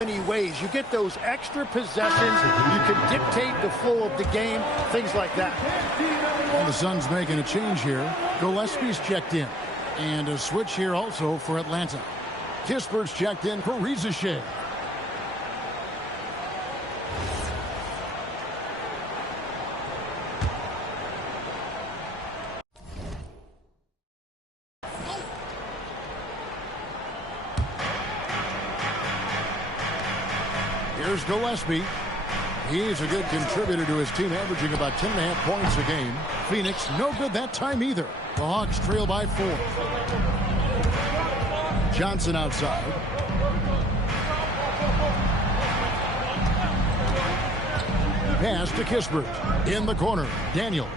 Many ways. You get those extra possessions. You can dictate the flow of the game, things like that. And the Suns making a change here. Gillespie's checked in. And a switch here also for Atlanta. Kispert's checked in for Rizachet. Here's Gillespie. He's a good contributor to his team, averaging about 10.5 points a game. Phoenix, no good that time either. The Hawks trail by 4. Johnson outside. Pass to Kispert. In the corner, Daniels.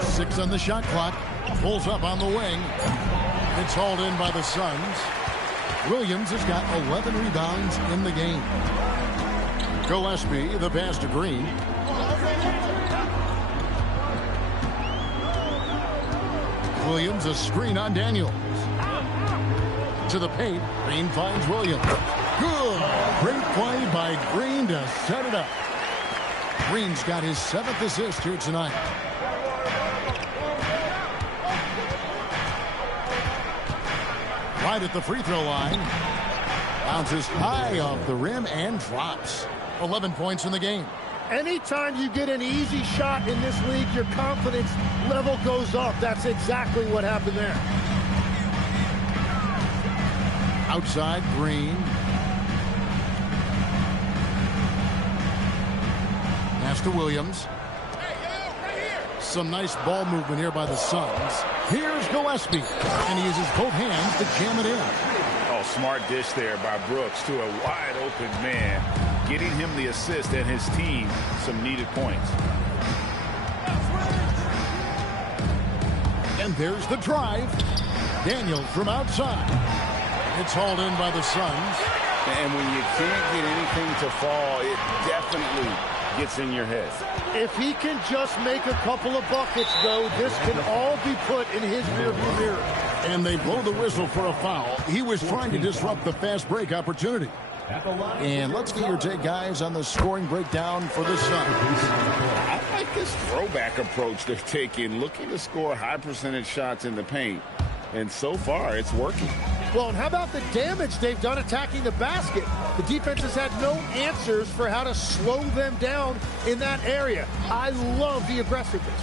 6 on the shot clock. Pulls up on the wing. It's hauled in by the Suns. Williams has got 11 rebounds in the game. Gillespie, the pass to Green. Williams, a screen on Daniels. To the paint. Green finds Williams. Good. Great play by Green to set it up. Green's got his 7th assist here tonight. Right at the free throw line. Bounces high off the rim and drops. 11 points in the game. Anytime you get an easy shot in this league, your confidence level goes up. That's exactly what happened there. Outside, Green. Pass to Williams. Some nice ball movement here by the Suns. Here's Gillespie, and he uses both hands to jam it in. Oh, smart dish there by Brooks to a wide-open man, getting him the assist and his team some needed points. And there's the drive. Daniels from outside. It's hauled in by the Suns. And when you can't get anything to fall, it definitely gets in your head. If he can just make a couple of buckets, though, this can all be put in his rearview mirror. And they blow the whistle for a foul. He was trying to disrupt the fast break opportunity. And let's get your take, guys, on the scoring breakdown for the Suns. I like this throwback approach they're taking, looking to score high percentage shots in the paint. And so far, it's working. Well, and how about the damage they've done attacking the basket? The defense has had no answers for how to slow them down in that area. I love the aggressiveness.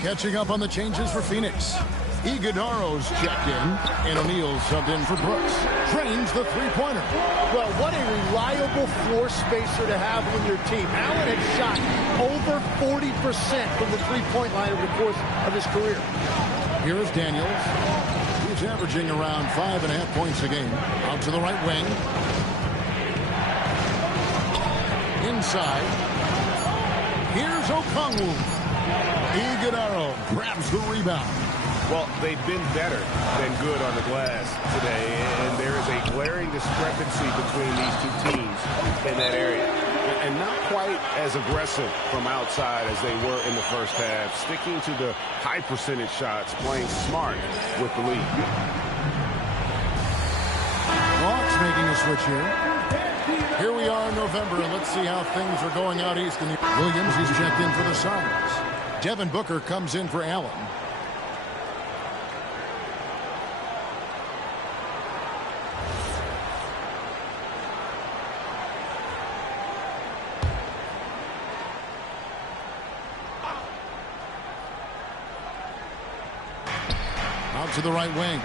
Catching up on the changes for Phoenix. Iguodala's checked in, and O'Neal subbed in for Brooks. Trains the three-pointer. Well, what a reliable floor spacer to have on your team. Allen had shot over 40% from the three-point line over the course of his career. Here's Daniels. He's averaging around 5.5 points a game. Out to the right wing. Inside. Here's Okongwu. Iguodala grabs the rebound. Well, they've been better than good on the glass today, and there is a glaring discrepancy between these two teams in that area. And not quite as aggressive from outside as they were in the first half, sticking to the high percentage shots, playing smart with the lead. Hawks making a switch here. Here we are in November, and let's see how things are going out east. Williams, he's checked in for the Suns. Devin Booker comes in for Allen. To the right wing.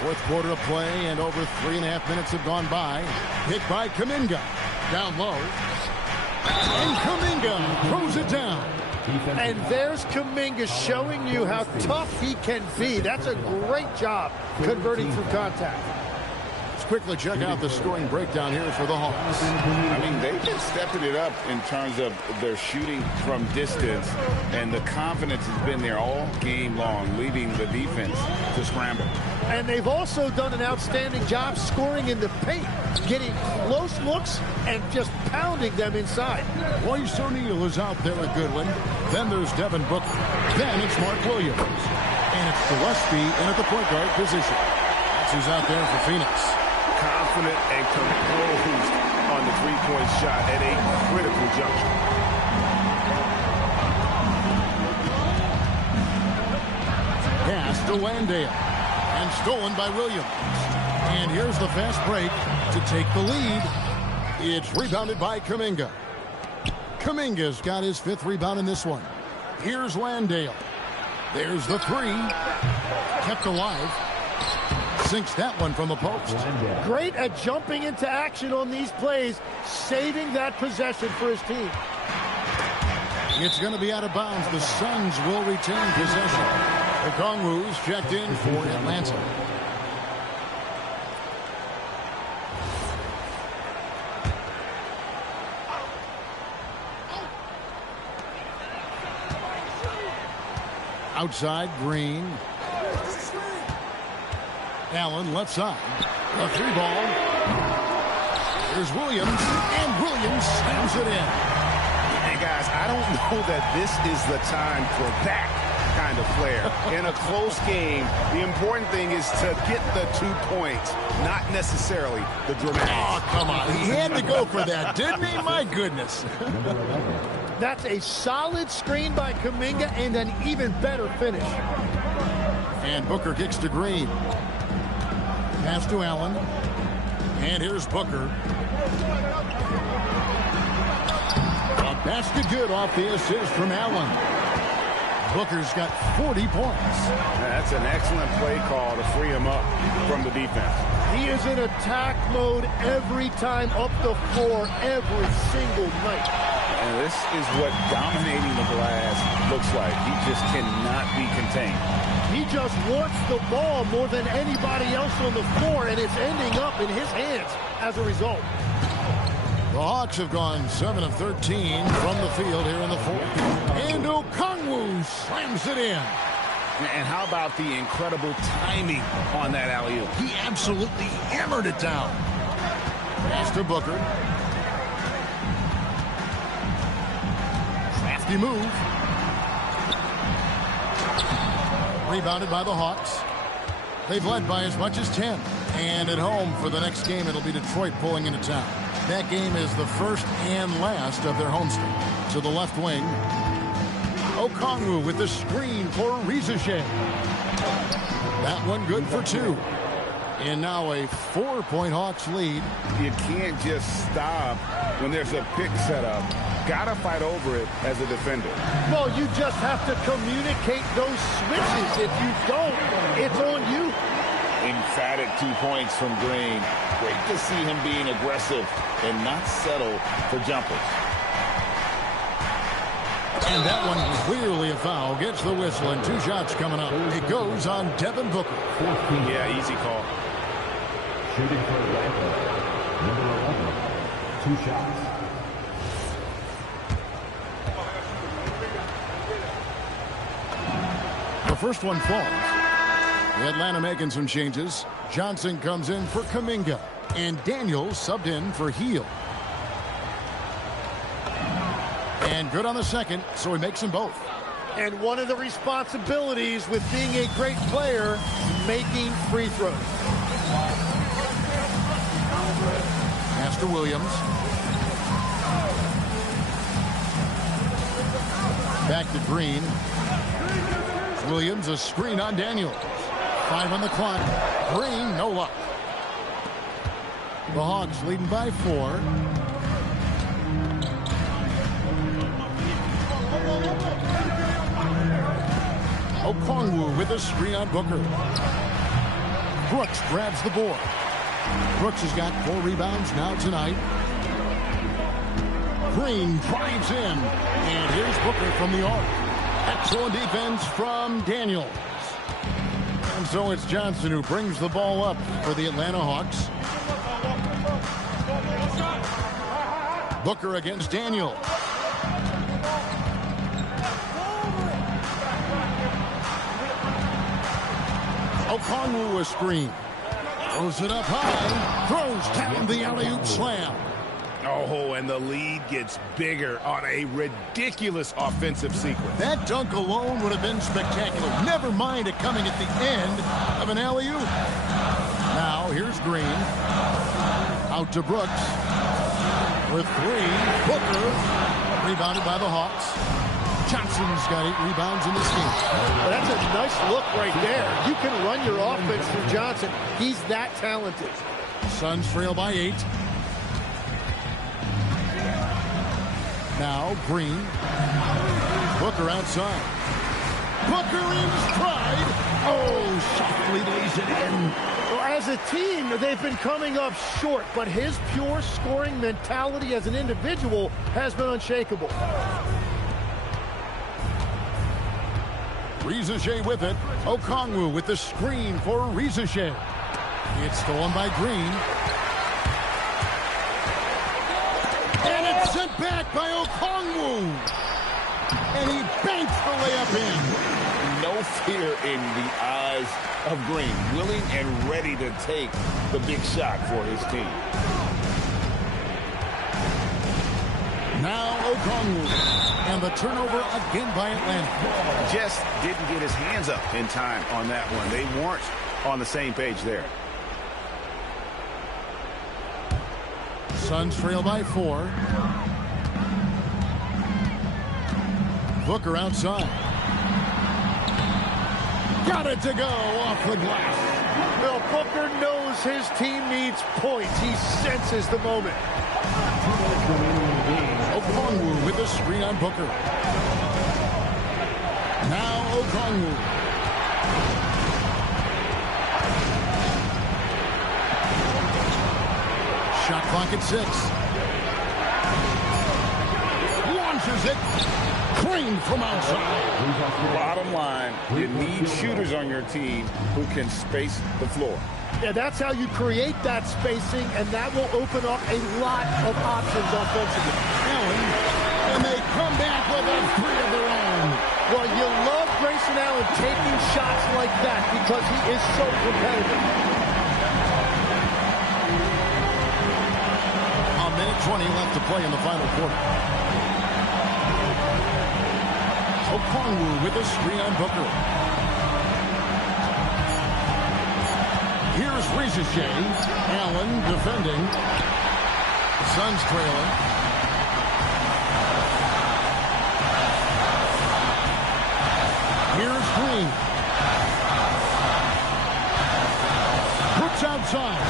Fourth quarter of play, and over 3.5 minutes have gone by. Hit by Kuminga. Down low. And Kuminga throws it down. And there's Kuminga showing you how tough he can be. That's a great job converting through contact. Let's quickly check out the scoring breakdown here for the Hawks. I mean, they've been stepping it up in terms of their shooting from distance, and the confidence has been there all game long, leaving the defense to scramble. And they've also done an outstanding job scoring in the paint, getting close looks and just pounding them inside. Royce O'Neal is out there at Goodwin. Then there's Devin Booker. Then it's Mark Williams. And it's Gillespie in at the point guard position. who's out there for Phoenix. Confident and composed on the three-point shot at a critical juncture. Pass to Landale. And stolen by Williams. And here's the fast break to take the lead. It's rebounded by Kuminga. Kuminga's got his 5th rebound in this one. Here's Landale. There's the three. Kept alive. Sinks that one from the post. Great at jumping into action on these plays, saving that possession for his team. It's going to be out of bounds. The Suns will retain possession. Okongwu's checked in for Atlanta. Outside, Green. Allen, left side. A 3-ball. Here's Williams, and Williams slams it in. And guys, I don't know that this is the time for that kind of flair. In a close game, the important thing is to get the 2 points, not necessarily the dramatic. Oh, come on. He had to go for that, didn't he? My goodness. That's a solid screen by Kuminga and an even better finish. And Booker kicks to Green. Pass to Allen. And here's Booker. A basket good off the assist from Allen. Booker's got 40 points. That's an excellent play call to free him up from the defense. He is in attack mode every time up the floor, every single night. And this is what dominating the glass looks like. He just cannot be contained. He just wants the ball more than anybody else on the floor, and it's ending up in his hands as a result. The Hawks have gone 7 of 13 from the field here in the fourth. And Okongwu slams it in. And how about the incredible timing on that alley-oop? He absolutely hammered it down. Pass to Booker. Crafty move. Rebounded by the Hawks. They've led by as much as 10. And at home for the next game, it'll be Detroit pulling into town. That game is the first and last of their homestand. To the left wing. Okongwu with the screen for Rizachet. That one good for 2. And now a 4-point Hawks lead. You can't just stop when there's a pick set up. Gotta fight over it as a defender. Well, you just have to communicate those switches. If you don't, it's on you. Emphatic 2 points from Green. Great to see him being aggressive and not settle for jumpers. And that one clearly a foul. Gets the whistle and 2 shots coming up. It goes on Devin Booker. Yeah, easy call. Shooting for Atlanta, number 11, 2 shots. The first one falls. Atlanta making some changes. Johnson comes in for Kuminga. And Daniels subbed in for Heel. And good on the second, so he makes them both. And one of the responsibilities with being a great player, making free throws. Pass to Williams. Back to Green. Williams, a screen on Daniels. 5 on the clock. Green, no luck. The Hawks leading by 4. Okongwu with a screen on Booker. Brooks grabs the board. Brooks has got 4 rebounds now tonight. Green drives in. And here's Booker from the arc. Excellent defense from Daniels. And so it's Johnson who brings the ball up for the Atlanta Hawks. Booker against Daniels. Okongwu a screen. Throws it up high. Throws down the alley-oop slam. Oh, and the lead gets bigger on a ridiculous offensive sequence. That dunk alone would have been spectacular. Never mind it coming at the end of an alley-oop. Now here's Green. Out to Brooks. With 3. Booker. Rebounded by the Hawks. Johnson's got 8 rebounds in this game. Well, that's a nice look right there. You can run your offense through Johnson. He's that talented. Suns trail by 8. Now Green. Booker outside. Booker in stride. Oh, softly lays it in. Well, as a team, they've been coming up short, but his pure scoring mentality as an individual has been unshakable. Rizachet with it. Okongwu with the screen for Rizachet. It's stolen by Green. And it's sent back by Okongwu. And he banks the layup in. No fear in the eyes of Green. Willing and ready to take the big shot for his team. Now Okongwu. And the turnover again by Atlanta. Just didn't get his hands up in time on that one. They weren't on the same page there. Suns trail by 4. Booker outside. Got it to go off the glass. Well, Booker knows his team needs points. He senses the moment. Okongwu with the screen on Booker. Now Okongwu. Shot clock at 6. Launches it. Green from outside. Bottom line, you need shooters on your team who can space the floor. Yeah, that's how you create that spacing, and that will open up a lot of options offensively. Allen, and they come back with a 3 of their own. Well, you love Grayson Allen taking shots like that because he is so competitive. A minute 20 left to play in the final quarter. Okongwu with a screen on Booker. Here's Rizachet. Allen defending. Suns trailing. Here's Green. Puts outside.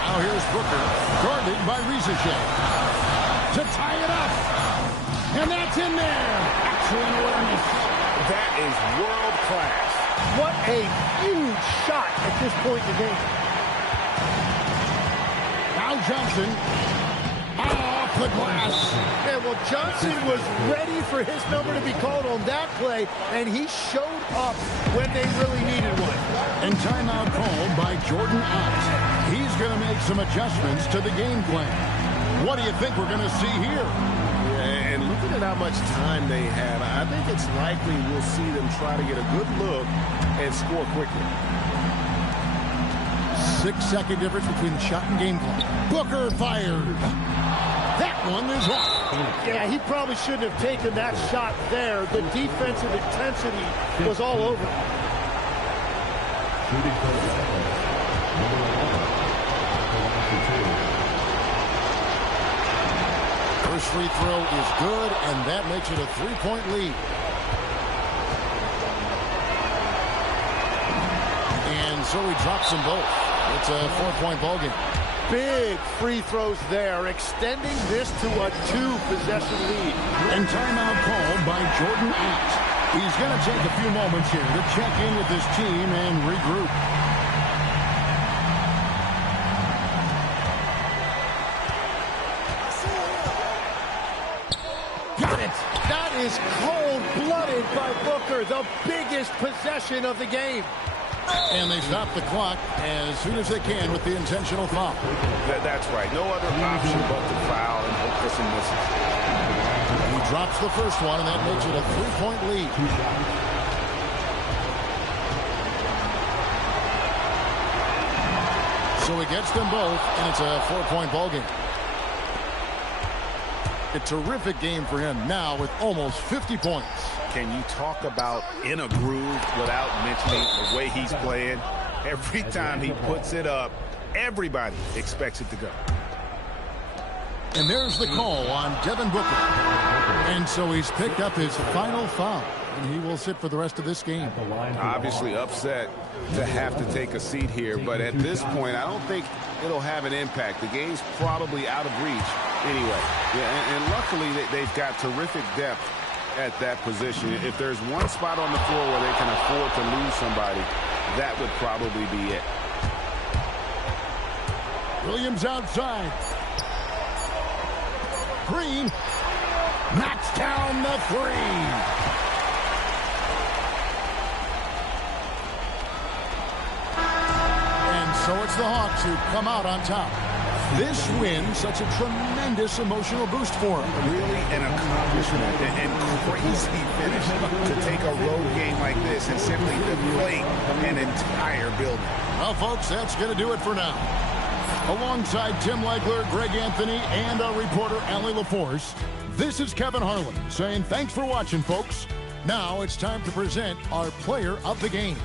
Now here's Booker. Guarded by Rizachet. To tie it up. And that's in there. Excellent awareness. That is world class. What a huge shot at this point in the game. Now Johnson. Off the glass. Yeah, well, Johnson was ready for his number to be called on that play, and he showed up when they really needed one. And timeout called by Jordan Ott. He's going to make some adjustments to the game plan. What do you think we're going to see here? Yeah, and looking at how much time they have, I think it's likely we'll see them try to get a good look and score quickly. 6-second difference between the shot and game clock. Booker fired. That one is off. Yeah, he probably shouldn't have taken that shot there. The defensive intensity was all over. Shooting for the Raptors, number 11, First free throw is good, and that makes it a 3-point lead. And so he drops them both. It's a 4-point ballgame. Big free throws there, extending this to a 2-possession lead. And timeout called by Jordan Ott. He's going to take a few moments here to check in with his team and regroup. That is cold-blooded by Booker, the biggest possession of the game. And they stop the clock as soon as they can with the intentional foul. That's right. No other option but to foul and hope for some misses. He drops the first one, and that makes it a 3-point lead. So he gets them both, and it's a 4-point ballgame. A terrific game for him now with almost 50 points. Can you talk about in a groove without mentioning the way he's playing? Every time he puts it up, everybody expects it to go. And there's the call on Devin Booker. And so he's picked up his final foul. And he will sit for the rest of this game. Obviously upset to have to take a seat here, but at this point, I don't think it'll have an impact. The game's probably out of reach anyway. Yeah, and luckily, they've got terrific depth at that position. If there's one spot on the floor where they can afford to lose somebody, that would probably be it. Williams outside. Green knocks down the three. So it's the Hawks who come out on top. This win, such a tremendous emotional boost for them. Really an accomplishment and crazy finish to take a road game like this and simply deflate an entire building. Well, folks, that's going to do it for now. Alongside Tim Legler, Greg Anthony, and our reporter, Allie LaForce, this is Kevin Harlan saying thanks for watching, folks. Now it's time to present our player of the game.